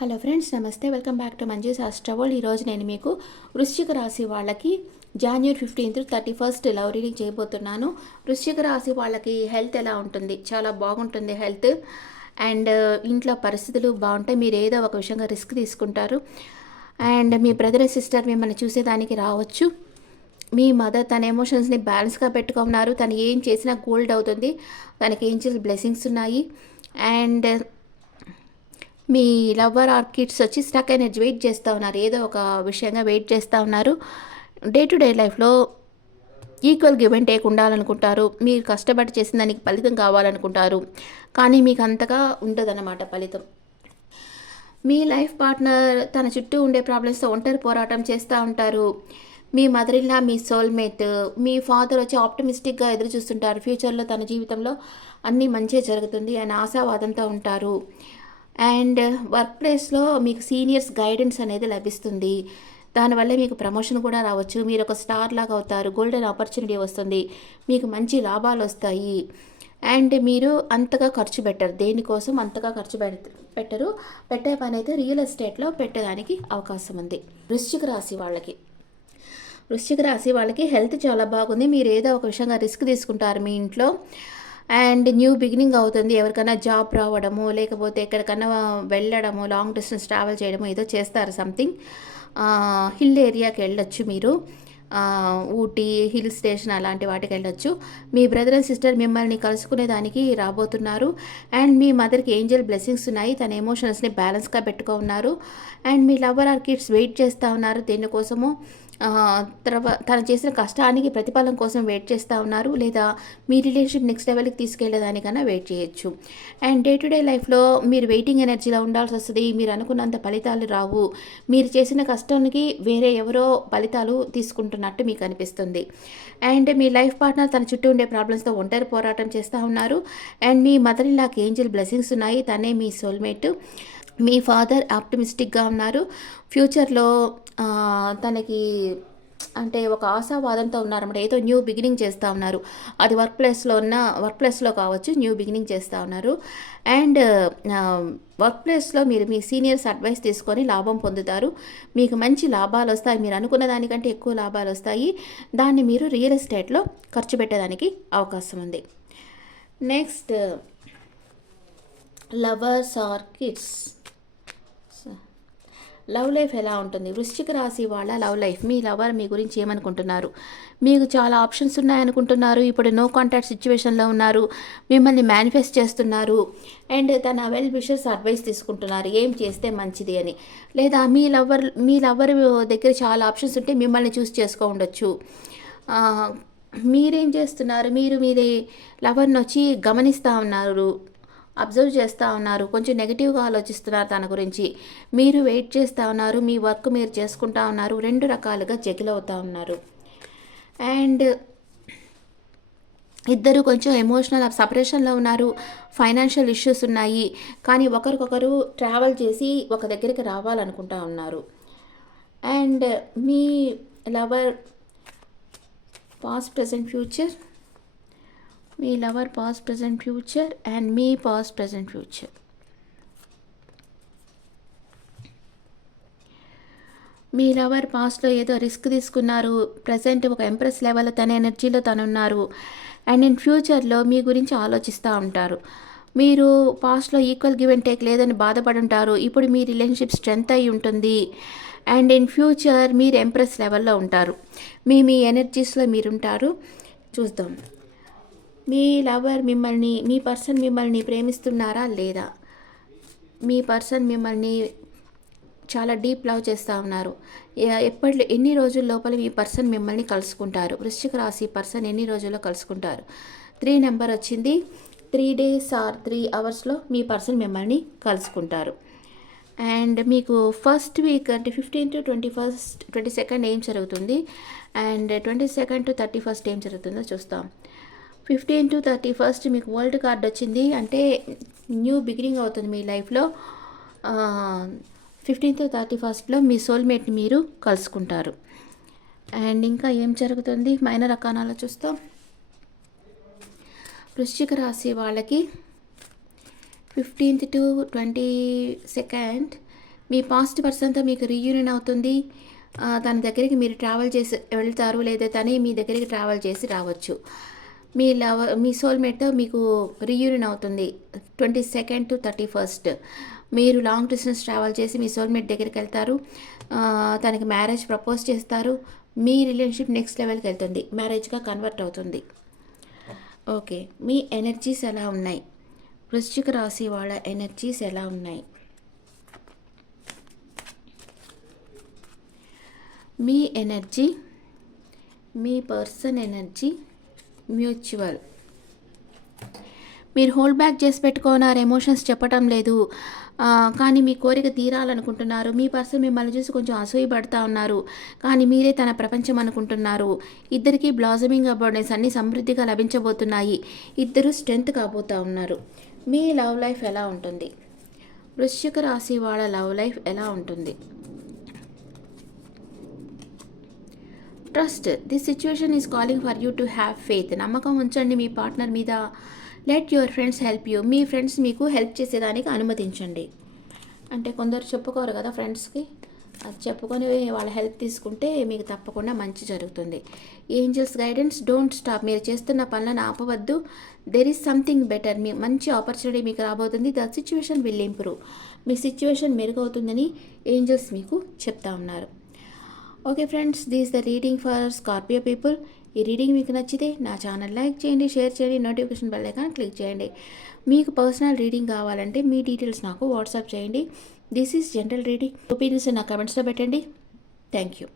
Hello friends, నమస్తే. Welcome back to Manju's ఆస్ట్రావల్. ఈరోజు నేను మీకు వృశ్చిక రాశి వాళ్ళకి January 15th to 31st love reading చేయబోతున్నాను. వృశ్చిక రాశి వాళ్ళకి హెల్త్ ఎలా ఉంటుంది? చాలా బాగుంటుంది హెల్త్. అండ్ ఇంట్లో పరిస్థితులు బాగుంటాయి. మీరు ఏదో ఒక విషయంగా రిస్క్ తీసుకుంటారు. అండ్ మీ బ్రదర్ సిస్టర్ మిమ్మల్ని చూసేదానికి రావచ్చు. మీ మదర్ తన ఎమోషన్స్ని బ్యాలెన్స్గా పెట్టుకున్నారు. తను ఏం చేసినా గోల్డ్ అవుతుంది. తనకి ఏంజెల్ బ్లెస్సింగ్స్ ఉన్నాయి. అండ్ మీ లవ్వర్ ఆర్ కిడ్స్ వచ్చి స్టక్ ఎనర్జీ వెయిట్ చేస్తూ ఉన్నారు. ఏదో ఒక విషయంగా వెయిట్ చేస్తూ ఉన్నారు. డే టు డే లైఫ్లో ఈక్వల్ గివ్ అండ్ టేక్ ఉండాలనుకుంటారు. మీరు కష్టపడి చేసిన దానికి ఫలితం కావాలనుకుంటారు. కానీ మీకు అంతగా ఉండదన్నమాట ఫలితం. మీ లైఫ్ పార్ట్నర్ తన చుట్టూ ఉండే ప్రాబ్లమ్స్తో ఒంటరి పోరాటం చేస్తూ ఉంటారు. మీ మదర్ ఇన్ లా, మీ సోల్మేట్, మీ ఫాదర్ వచ్చి ఆప్టమిస్టిక్గా ఎదురు చూస్తుంటారు. ఫ్యూచర్లో తన జీవితంలో అన్నీ మంచిగా జరుగుతుంది అని ఆశావాదంతో ఉంటారు. అండ్ వర్క్ ప్లేస్లో మీకు సీనియర్స్ గైడెన్స్ అనేది లభిస్తుంది. దానివల్ల మీకు ప్రమోషన్ కూడా రావచ్చు. మీరు ఒక స్టార్ లాగా అవుతారు. గోల్డెన్ ఆపర్చునిటీ వస్తుంది. మీకు మంచి లాభాలు వస్తాయి. అండ్ మీరు అంతగా ఖర్చు పెట్టరు. దేనికోసం అంతగా ఖర్చు పెట్టరు. పెట్టే పని అయితే రియల్ ఎస్టేట్లో పెట్టడానికి అవకాశం ఉంది. వృశ్చిక రాశి వాళ్ళకి హెల్త్ చాలా బాగుంది. మీరు ఏదో ఒక విషయంగా రిస్క్ తీసుకుంటారు మీ ఇంట్లో. అండ్ న్యూ బిగినింగ్ అవుతుంది. ఎవరికైనా జాబ్ రావడము, లేకపోతే ఎక్కడికైనా వెళ్ళడము, లాంగ్ డిస్టెన్స్ ట్రావెల్ చేయడము ఏదో చేస్తారు. సంథింగ్ హిల్ ఏరియాకి వెళ్ళొచ్చు మీరు. ఊటీ హిల్ స్టేషన్ అలాంటి వాటికి వెళ్ళొచ్చు. మీ బ్రదర్ అండ్ సిస్టర్ మిమ్మల్ని కలుసుకునే దానికి రాబోతున్నారు. అండ్ మీ మదర్కి ఏంజల్ బ్లెస్సింగ్స్ ఉన్నాయి. తన ఎమోషన్స్ని బ్యాలెన్స్గా పెట్టుకున్నారు. అండ్ మీ లవర్ ఆర్ కిడ్స్ వెయిట్ చేస్తూ ఉన్నారు దేనికోసము. తను చేసిన కష్టానికి ప్రతిఫలం కోసం వెయిట్ చేస్తూ ఉన్నారు. లేదా మీ రిలేషన్షిప్ నెక్స్ట్ లెవెల్కి తీసుకెళ్లేదానికన్నా వెయిట్ చేయొచ్చు. అండ్ డే టు డే లైఫ్లో మీరు వెయిటింగ్ ఎనర్జీలో ఉండాల్సి వస్తుంది. మీరు అనుకున్నంత ఫలితాలు రావు. మీరు చేసిన కష్టానికి వేరే ఎవరో ఫలితాలు తీసుకుంటున్నట్టు మీకు అనిపిస్తుంది. అండ్ మీ లైఫ్ పార్ట్నర్ తన చుట్టూ ఉండే ప్రాబ్లమ్స్తో ఒంటరి పోరాటం చేస్తూ ఉన్నారు. అండ్ మీ మదర్ ఇన్ లాకి ఏంజల్ బ్లెస్సింగ్స్ ఉన్నాయి. తనే మీ సోల్మేట్. మీ ఫాదర్ ఆప్టమిస్టిక్గా ఉన్నారు. ఫ్యూచర్లో తనకి అంటే ఒక ఆశావాదంతో ఉన్నారన్నమాట. ఏదో న్యూ బిగినింగ్ చేస్తూ ఉన్నారు. అది వర్క్ ప్లేస్లో కావచ్చు. న్యూ బిగినింగ్ చేస్తూ ఉన్నారు. అండ్ వర్క్ ప్లేస్లో మీరు మీ సీనియర్స్ అడ్వైస్ తీసుకొని లాభం పొందుతారు. మీకు మంచి లాభాలు వస్తాయి. మీరు అనుకున్న దానికంటే ఎక్కువ లాభాలు వస్తాయి. దాన్ని మీరు రియల్ ఎస్టేట్లో ఖర్చు పెట్టడానికి అవకాశం ఉంది. Next, lovers or kids. Love life ఎలా ఉంటుంది? వృశ్చిక రాశి వాళ్ళ లవ్ లైఫ్. మీ లవర్ మీ గురించి ఏమనుకుంటున్నారు? మీకు చాలా ఆప్షన్స్ ఉన్నాయనుకుంటున్నారు. ఇప్పుడు నో కాంటాక్ట్ సిచ్యువేషన్లో ఉన్నారు. మిమ్మల్ని మేనిఫెస్ట్ చేస్తున్నారు. అండ్ తన వెల్ విషర్స్ అడ్వైస్ తీసుకుంటున్నారు ఏం చేస్తే మంచిది అని. లేదా మీ లవర్ దగ్గర చాలా ఆప్షన్స్ ఉంటే మిమ్మల్ని చూస్ చేసుకో ఉండొచ్చు. మీరేం చేస్తున్నారు? మీరు మీది లవర్ని వచ్చి గమనిస్తూ ఉన్నారు, అబ్జర్వ్ చేస్తూ ఉన్నారు. కొంచెం నెగిటివ్గా ఆలోచిస్తున్నారు తన గురించి. మీరు వెయిట్ చేస్తూ ఉన్నారు. మీ వర్క్ మీరు చేసుకుంటా ఉన్నారు. రెండు రకాలుగా జగిల్ అవుతూ ఉన్నారు. అండ్ ఇద్దరు కొంచెం ఎమోషనల్ సపరేషన్లో ఉన్నారు. ఫైనాన్షియల్ ఇష్యూస్ ఉన్నాయి. కానీ ఒకరికొకరు ట్రావెల్ చేసి ఒక దగ్గరికి రావాలనుకుంటా ఉన్నారు. అండ్ మీ lover past present future, me lover past present future and me past present future. Me lover పాస్ట్లో ఏదో రిస్క్ తీసుకున్నారు. ప్రజెంట్ ఒక ఎంప్రెస్ లెవెల్లో తన ఎనర్జీలో తనున్నారు. అండ్ ఇన్ ఫ్యూచర్లో మీ గురించి ఆలోచిస్తూ ఉంటారు. మీరు పాస్ట్లో ఈక్వల్ గివ్ అండ్ టేక్ లేదని బాధపడి ఉంటారు. ఇప్పుడు మీ రిలేషన్షిప్ స్ట్రెంత్ అయి ఉంటుంది. అండ్ ఇన్ ఫ్యూచర్ మీరు ఎంప్రెస్ లెవెల్లో ఉంటారు. మీ ఎనర్జీస్లో మీరుంటారు. చూద్దాం, మీ లవర్ మీ పర్సన్ మిమ్మల్ని ప్రేమిస్తున్నారా లేదా? మీ పర్సన్ మిమ్మల్ని చాలా డీప్ లవ్ చేస్తూ ఉన్నారు. ఎన్ని రోజుల లోపల మీ పర్సన్ మిమ్మల్ని కలుసుకుంటారు? వృశ్చిక రాశి పర్సన్ ఎన్ని రోజుల్లో కలుసుకుంటారు? 3 నెంబర్ వచ్చింది. 3 days ఆర్ 3 hours మీ పర్సన్ మిమ్మల్ని కలుసుకుంటారు. అండ్ మీకు ఫస్ట్ వీక్ అంటే 15 to 22nd ఏం జరుగుతుంది, అండ్ 22nd to 31st ఏం జరుగుతుందో చూస్తాం. 15 to 31st మీకు వరల్డ్ కార్డ్ వచ్చింది. అంటే న్యూ బిగినింగ్ అవుతుంది మీ లైఫ్లో. 15 to 31st మీ సోల్మేట్ని మీరు కలుసుకుంటారు. అండ్ ఇంకా ఏం జరుగుతుంది మైనర్ అకానాలో చూస్తాం. వృశ్చిక రాశి వాళ్ళకి 15th to 22nd me past పర్సన్‌తో మీకు రీయూనియన్ అవుతుంది. తన దగ్గరికి మీరు ట్రావెల్ చేసి వెళ్తారు. లేదా తనే మీ దగ్గరికి ట్రావెల్ చేసి రావచ్చు. మీ సోల్‌మేట్‌తో మీకు రీయూనియన్ అవుతుంది. 22 టు 31 మీరు లాంగ్ డిస్టెన్స్ ట్రావెల్ చేసి మీ సోల్‌మేట్ దగ్గరికెళ్తారు. తనకి మ్యారేజ్ ప్రపోజ్ చేస్తారు. మీ రిలేషన్‌షిప్ నెక్స్ట్ లెవెల్‌కి వెళ్తుంది. మ్యారేజ్‌గా కన్వర్ట్ అవుతుంది. ఓకే. మీ ఎనర్జీస్ ఎలా ఉన్నాయి? వృశ్చిక రాశి వాళ్ళ ఎనర్జీస్ ఎలా ఉన్నాయి? మీ ఎనర్జీ, మీ పర్సన్ ఎనర్జీ మ్యూచువల్. మీరు హోల్డ్ బ్యాక్ చేసి పెట్టుకున్నారు, ఎమోషన్స్ చెప్పటం లేదు. కానీ మీ కోరిక తీరాలనుకుంటున్నారు. మీ పర్సన్ మిమ్మల్ని చూసి కొంచెం అసూయపడతా ఉన్నారు. కానీ మీరే తన ప్రపంచం అనుకుంటున్నారు. ఇద్దరికీ బ్లాజమింగ్ అబౌండెన్స్ అన్నీ సమృద్ధిగా లభించబోతున్నాయి. ఇద్దరు స్ట్రెంత్ కాబోతూ ఉన్నారు. మీ లవ్ లైఫ్ ఎలా ఉంటుంది? వృశ్చిక రాశి వాళ్ళ లవ్ లైఫ్ ఎలా ఉంటుంది? Trust. This situation is calling for you to have faith. నమ్మకం ఉంచండి మీ పార్ట్నర్ మీద. Let your friends help you. Me friends మీకు హెల్ప్ చేసేదానికి అనుమతించండి. అంటే కొందరు చెప్పుకోరు కదా ఫ్రెండ్స్కి, అది చెప్పుకొని వాళ్ళ హెల్ప్ తీసుకుంటే మీకు తప్పకుండా మంచి జరుగుతుంది. Angels guidance, don't stop. మీరు చేస్తున్న పనులను ఆపవద్దు. There is something better. మీ మంచి ఆపర్చునిటీ మీకు రాబోతుంది. The situation will improve. మీ సిచ్యువేషన్ మెరుగవుతుందని ఏంజల్స్ మీకు చెప్తా ఉన్నారు. Okay friends, this the reading for Scorpio people. ఈ రీడింగ్ మీకు నచ్చితే నా ఛానల్ లైక్ చేయండి, షేర్ చేయండి, నోటిఫికేషన్ బెల్ ఐకాన్ క్లిక్ చేయండి. మీకు పర్సనల్ రీడింగ్ కావాలంటే మీ డీటెయిల్స్ నాకు వాట్సాప్ చేయండి. This is general reading. Opinions నా కమెంట్స్లో పెట్టండి. Thank you.